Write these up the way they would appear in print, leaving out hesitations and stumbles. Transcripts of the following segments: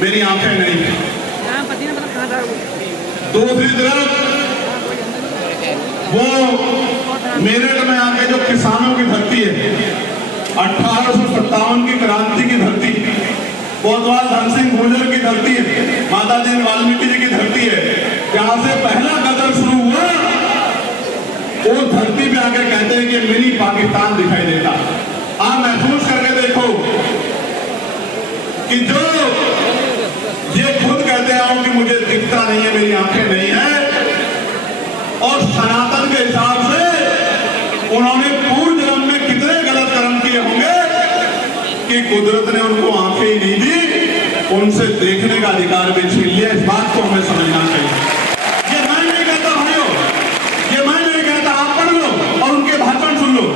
मेरी आंखें नहीं। दूसरी तरफ वो मेरठ में आके जो किसानों की धरती है, 1857 की क्रांति की धरती, कोतवाल धन सिंह गुर्जर की धरती है, माता जी वाल्मीकि जी की धरती है, जहां से पहला गदर शुरू हुआ, वो धरती पे आके कहते हैं कि मिनी पाकिस्तान दिखाई देता। आप महसूस करके देखो कि जो ये खुद कहते हैं कि मुझे दिखता नहीं है, मेरी आंखें नहीं है, और सनातन के हिसाब से उन्होंने पूर्व जन्म में कितने गलत कर्म किए होंगे कि कुदरत ने उनको आंखें ही नहीं दी, उनसे देखने का अधिकार भी छीन लिया। इस बात को हमें समझना चाहिए। ये मैं नहीं कहता भाइयों, ये मैं नहीं कहता, आप पढ़ लो और उनके भाषण सुन लो।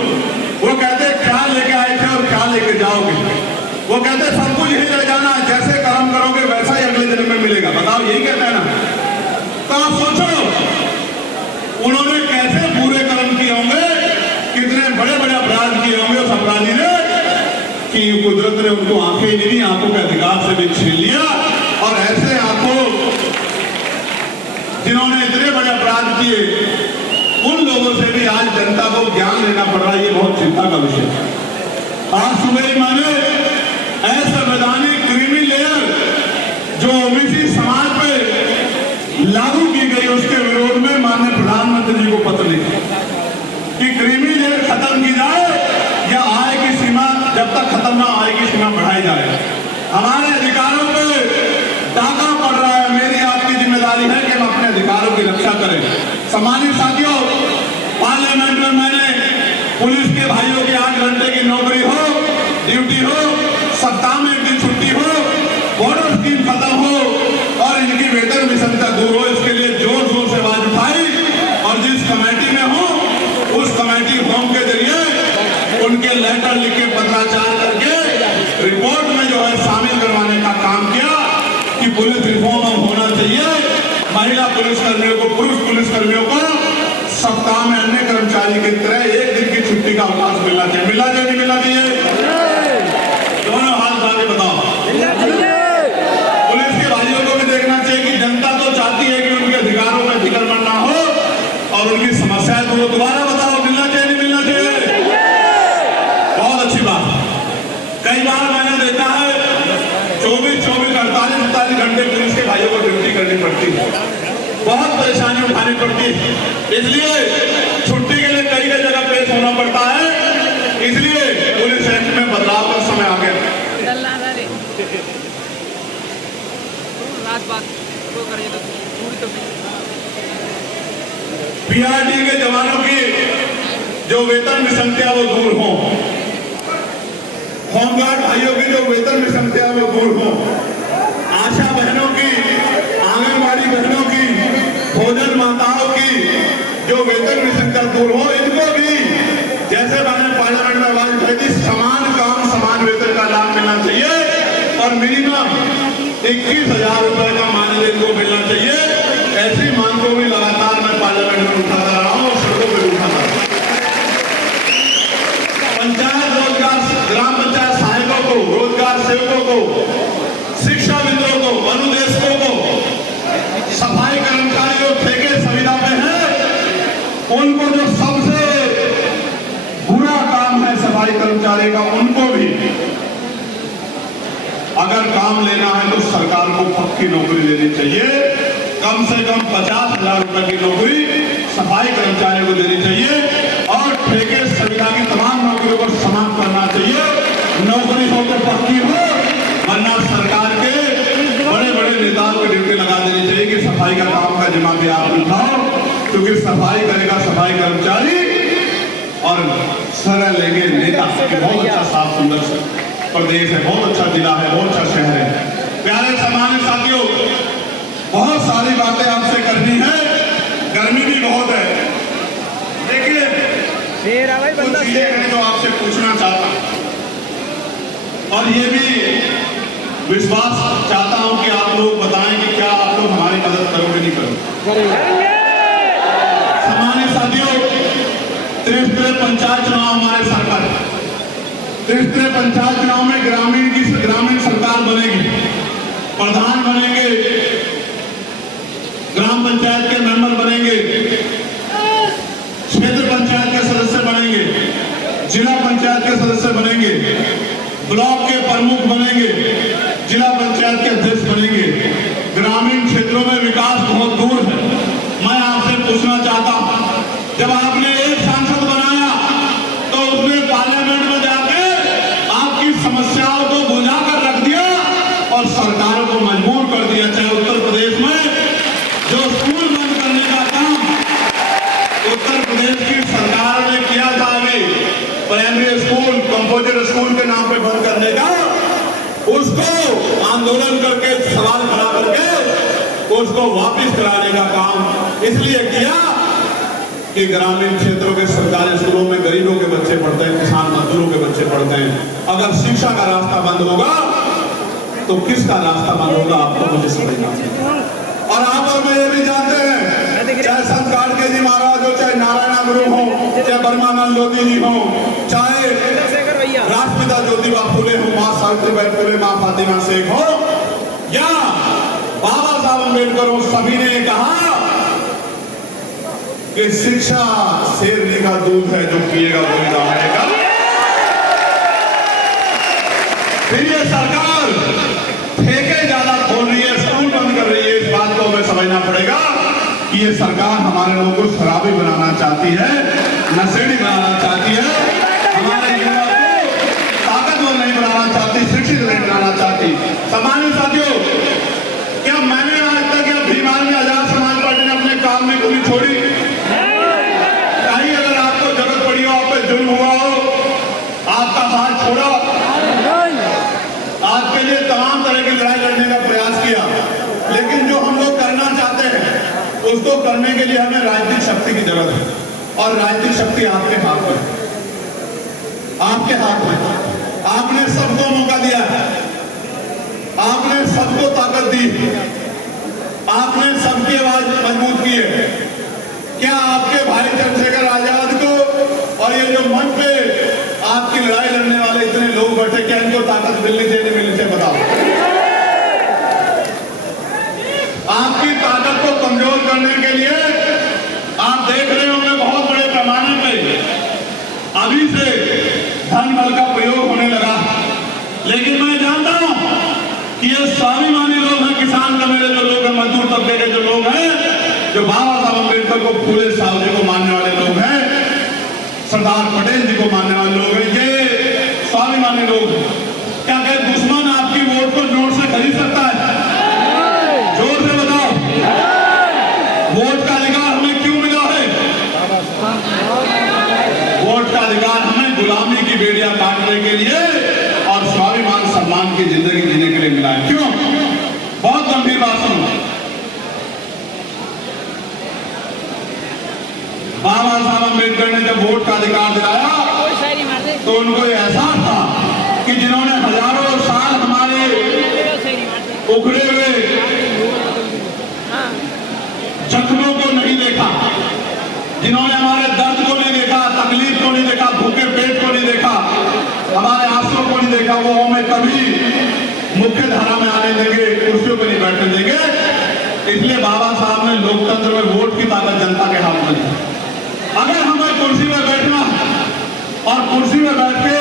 वो कहते क्या लेके आए थे और क्या लेके जाओगे। वो कहते सब कुछ यही ले जाना, जैसे कर्म करोगे वैसा ही अगले जन्म में मिलेगा। बताओ, यही कहते हैं ना। तो आप सोचो उन्होंने कैसे बुरे कर्म किए होंगे, कितने बड़े बड़े अपराध किए होंगे उस अपराधी ने, कि कुदरत ने उनको आंखें ही नहीं, आंखों के अधिकार से भी छीन लिया। और ऐसे आंखों जिन्होंने इतने बड़े अपराध किए, उन लोगों से भी आज जनता को ज्ञान लेना पड़ रहा है। ये बहुत चिंता का विषय है। आज सुबह ही मैंने असंवैधानिक क्रीमी लेयर जो ओबीसी समाज पे लागू की गई, उसके विरोध में माननीय प्रधानमंत्री जी को पत्र लिखा कि क्रीमी लेयर खत्म की जाए या आय की सीमा जब तक खत्म ना आय की सीमा बढ़ाई जाए। हमारे अधिकारों पे डाका पड़ रहा है। मेरी आपकी जिम्मेदारी है कि हम अपने अधिकारों की रक्षा करें। सम्मानित साथियों, पार्लियामेंट में मैंने पुलिस के भाइयों की 8 घंटे की नौकरी हो, ड्यूटी हो, सप्ताह में 1 दिन छुट्टी हो, बॉर्डर स्कीम खत्म हो और इनकी वेतन विषमता दूर हो, इसके लिए जोर जोर से आवाज उठाई। और जिस कमेटी में हूं, उस कमेटी होम के जरिए उनके लेटर लिख के पत्राचार करके रिपोर्ट में जो है शामिल करवाने का काम किया कि पुलिस रिफॉर्म अब होना चाहिए। महिला पुलिसकर्मियों को, पुरुष पुलिसकर्मियों को सप्ताह में अन्य कर्मचारी की तरह 1 दिन की छुट्टी का अवकाश मिलना चाहिए। मिलना चाहिए, नहीं मिलना चाहिए? दोनों हाथ उठा के बताओ। पुलिस के भाइयों को भी देखना चाहिए कि जनता तो चाहती है कि उनके अधिकारों में अतिक्रमण ना हो और उनकी समस्याएं दूर। दोबारा बताओ, मिलना चाहिए, नहीं मिलना चाहिए? बहुत अच्छी बात। कई बार मैंने देखा है 24, 48 घंटे पुलिस के भाइयों को ड्यूटी करनी पड़ती है, बहुत परेशानी उठानी पड़ती है। इसलिए छुट्टी के लिए कई कई जगह पेश होना पड़ता है। इसलिए पुलिस एक्ट में बदलाव का समय आ गया। पीआरडी के जवानों की जो वेतन विषमता वो दूर हो, होमगार्ड भाइयों की जो वेतन विषमता वो दूर हो, आशा बहनों की, आंगनबाड़ी बहनों की, भोजन माताओं की जो वेतन विषमता दूर हो, इनको भी जैसे मैंने पार्लियामेंट में आवाज उठाई थी, समान काम समान वेतन का लाभ मिलना चाहिए और मिनिमम 21,000 रुपए का मानदेय इनको मिलना चाहिए। ऐसी मांग को भी लगातार मैं पार्लियामेंट में उठाता रहा हूं और सड़कों पर उठाता रहा। पंचायत रोजगार, ग्राम पंचायत सहायकों को, रोजगार सेवकों को, शिक्षाविदों को, अनुदेशकों को, सफाई कर्मचारियों ठेके संविदा पे हैं, उनको जो सबसे बुरा काम है सफाई कर्मचारी का, उनको भी अगर काम लेना है तो सरकार को पक्की नौकरी देनी चाहिए। कम से कम 50,000 रुपए की नौकरी सफाई कर्मचारियों को देनी चाहिए और ठेके संविदा की तमाम नौकरियों को समाप्त करना चाहिए। नौकरी हो तो पक्की हो, वरना सरकार के बड़े बड़े नेताओं को ड्यूटी लगा देनी चाहिए कि सफाई का काम का जिम्मा भी आप उठाओ, क्योंकि सफाई करेगा सफाई कर्मचारी और सरल लेंगे नेता। बहुत अच्छा साफ सुंदर प्रदेश है, बहुत अच्छा जिला है, बहुत अच्छा शहर है। प्यारे सामान्य साथियों, बहुत सारी बातें आपसे करनी है, गर्मी भी बहुत है, देखिए कुछ चीजें हैं जो आपसे पूछना चाहता हूं और ये भी विश्वास चाहता हूं कि आप लोग बताएं कि क्या आप लोग हमारी मदद करोगे, नहीं करोगे? सामान्य साथियों, त्रिस्तरीय पंचायत चुनाव हमारे सर पर। त्रिस्तरीय पंचायत चुनाव में ग्रामीण सरकार बनेगी। प्रधान बनेंगे, ग्राम पंचायत के मेंबर बनेंगे, क्षेत्र पंचायत के सदस्य बनेंगे, जिला पंचायत के सदस्य बनेंगे, ब्लॉक के प्रमुख बनेंगे, जिला पंचायत के अध्यक्ष बनेंगे। ग्रामीण क्षेत्रों में विकास बहुत दूर है। मैं आपसे पूछना चाहता हूं, जब आपने एक सांसद बनाया तो उसने पार्लियामेंट में जाके आपकी समस्याओं को बुझा कर रख दिया और सरकारों को मजबूर कर दिया। चाहे उत्तर प्रदेश में जो स्कूल बंद करने का काम उत्तर प्रदेश की सरकार ने किया था, अभी प्राइमरी स्कूल कंपोजिट स्कूल के नाम पे बंद करने का, उसको आंदोलन करके सवाल खड़ा करके उसको वापस कराने का काम इसलिए किया कि ग्रामीण क्षेत्रों के सरकारी स्कूलों में गरीबों के बच्चे पढ़ते हैं, किसान मजदूरों के बच्चे पढ़ते हैं। अगर शिक्षा का रास्ता बंद होगा तो किसका रास्ता बंद होगा, आपको मुझे समझना चाहिए। और आप और मैं ये भी जानते हैं, चाहे संत गाडगे जी महाराज हो, चाहे नारायण गुरु हो, चाहे ब्रह्मानंद लोधी जी हो, चाहे राष्ट्रपिता ज्योतिबा फुले हो, माँ सावित्रीबाई फुले, माँ फातिमा शेख हो, या बाबा साहब अम्बेडकर हो, सभी ने कहा कि शिक्षा शेरनी का दूध है, जो पिएगा वही दौड़ेगा। फिर ये सरकार ठेके ज्यादा खोल रही है, स्कूल बंद कर रही है। इस बात को हमें समझना पड़ेगा कि ये सरकार हमारे लोगों को शराबी बनाना चाहती है, नशेड़ी बनाना चाहती है, हमारे युवा को ताकतवर नहीं बनाना चाहती, शिक्षित नहीं बनाना चाहती। सामान्य साथियों, क्या मैंने आज तक या भीमार में आजाद समाज पार्टी ने अपने काम में गोली छोड़ी? कहीं अगर आपको जरूरत पड़ी हो, आप पे जुल्म हुआ हो, आपका हाथ छोड़ा, आपके लिए तमाम तरह की लड़ाई लड़ने का प्रयास किया, लेकिन जो हम लोग करना चाहते हैं उसको करने के लिए हमें राजनीतिक शक्ति की जरूरत है। और राजनीतिक शक्ति आपके हाथ में, आपके हाथ में। आपने सबको मौका दिया है, आपने सबको ताकत दी, आपने सबकी आवाज मजबूत की है। क्या आपके भाई चंद्रशेखर आजाद को और ये जो मंच पे आपकी लड़ाई लड़ने वाले इतने लोग बैठे, क्या इनको ताकत मिलनी चाहिए नहीं मिलनी चाहिए, बताओ? आपकी ताकत को कमजोर करने के लिए आप देख रहे होंगे बहुत बड़े पैमाने पे अभी से धन बल का प्रयोग होने लगा। लेकिन मैं जानता हूं कि ये स्वाभिमानी लोग हैं, किसान का मेरे जो लोग हैं, मजदूर तबके के जो लोग हैं, जो बाबा साहब अम्बेडकर को, फूले साहब जी को मानने वाले लोग हैं, सरदार पटेल जी को मानने वाले लोग हैं, ये स्वाभिमानी लोग हैं। क्या कहे दुश्मन आपकी वोट को नोट से खरीद सकता है? जोर से बताओ, वोट का अधिकार हमें क्यों मिला है? वोट का अधिकार हमें गुलामी की बेड़ियां काटने के लिए और स्वाभिमान सम्मान की जिंदगी जीने के लिए मिला है। क्यों? बहुत गंभीर बात सुनो। बाबा साहब अम्बेडकर ने जब वोट का अधिकार दिलाया तो उनको ये एहसास था कि जिन्होंने हजारों साल हमारे उखड़े हुए जख्मों को नहीं देखा, जिन्होंने हमारे दर्द को नहीं देखा, तकलीफ को नहीं देखा, भूखे पेट को नहीं देखा, हमारे आंसुओं को नहीं देखा, वो हमें कभी मुख्य धारा में आने देंगे, कुर्सियों पर नहीं बैठने देंगे। इसलिए बाबा साहब ने लोकतंत्र में वोट की ताकत जनता के हाथ में दी। अगर हमें कुर्सी में बैठना है और कुर्सी में बैठ के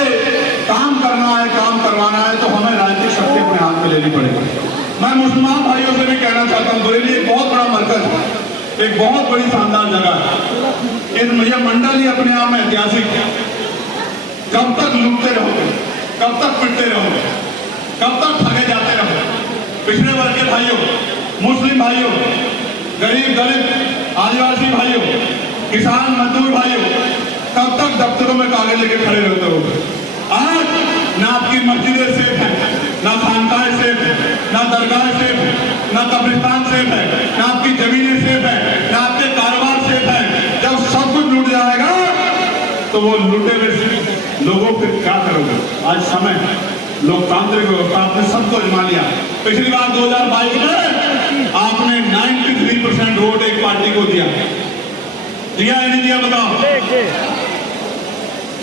काम करना है, काम करवाना है, तो हमें राजनीतिक शक्ति अपने हाथ में लेनी पड़ेगी। मैं मुसलमान भाइयों से भी कहना चाहता हूँ, बरेली एक बहुत बड़ा मरकज है, एक बहुत बड़ी शानदार जगह है। ये मंडल ही अपने आप में ऐतिहासिक है। कब तक लूटते रहोगे, कब तक पिटते रहोगे, कब तक ठगे जाते रहोगे? पिछड़े वर्ग के भाइयों, मुस्लिम भाइयों, गरीब दलित आदिवासी भाइयों, किसान मजदूर भाइयों, कब तक दफ्तरों में कागज लेके खड़े रहते हो? आज ना आपकी मस्जिदें सेफ है, ना खानकाहें सेफ है, ना दरगाहें सेफ है, ना कब्रिस्तान सेफ है, ना आपकी जमीनें सेफ है, ना आपके कारोबार सेफ है। जब सब कुछ लूट जाएगा तो वो लूटे हुए लोगों फिर क्या करोगे? आज समय है, लोकतांत्रिक व्यवस्था आपने सबको अजमा लिया। पिछली बार 2022 में आपने 93% वोट एक पार्टी को दिया या नहीं दिया? बताओ,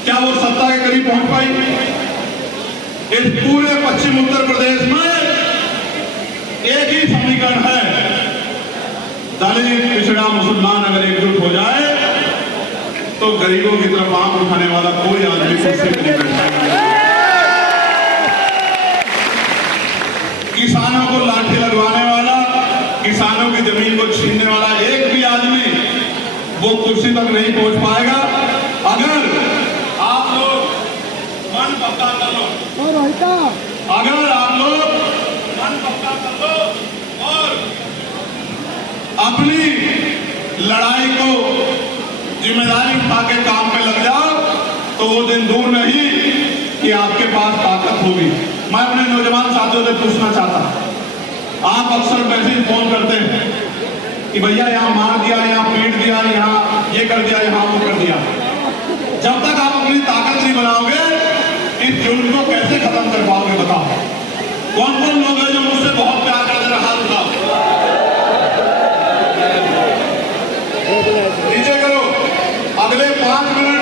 क्या वो सत्ता के करीब पहुंच पाई? इस पूरे पश्चिम उत्तर प्रदेश में दलित पिछड़ा मुसलमान अगर एकजुट हो जाए तो गरीबों की तरफ आंख उठाने वाला कोई आदमी कुर्सी पे नहीं बैठा। किसानों को लाठी लगवाने वाला, किसानों की जमीन को छीनने वाला एक भी आदमी वो कुर्सी तक नहीं पहुंच पाएगा। अगर आप लोग मन पक्का कर लो, अगर आप लोग मन पक्का कर लो और अपनी लड़ाई को जिम्मेदारी उठा के काम पे लग जाओ तो वो दिन दूर नहीं कि आपके पास ताकत होगी। मैं अपने नौजवान साथियों से पूछना चाहता हूं, आप अक्सर मैसेज फोन करते हैं कि भैया यहाँ मार दिया, यहाँ पीट दिया, यहाँ ये कर दिया, यहाँ वो कर दिया। जब तक आप अपनी ताकत नहीं बनाओगे इस जुल्म को कैसे खत्म कर पाओगे? बताओ कौन कौन लोग हैं जो मुझसे बहुत प्यार करते रहे? हाथ उठाओ, नीचे करो। अगले 5 मिनट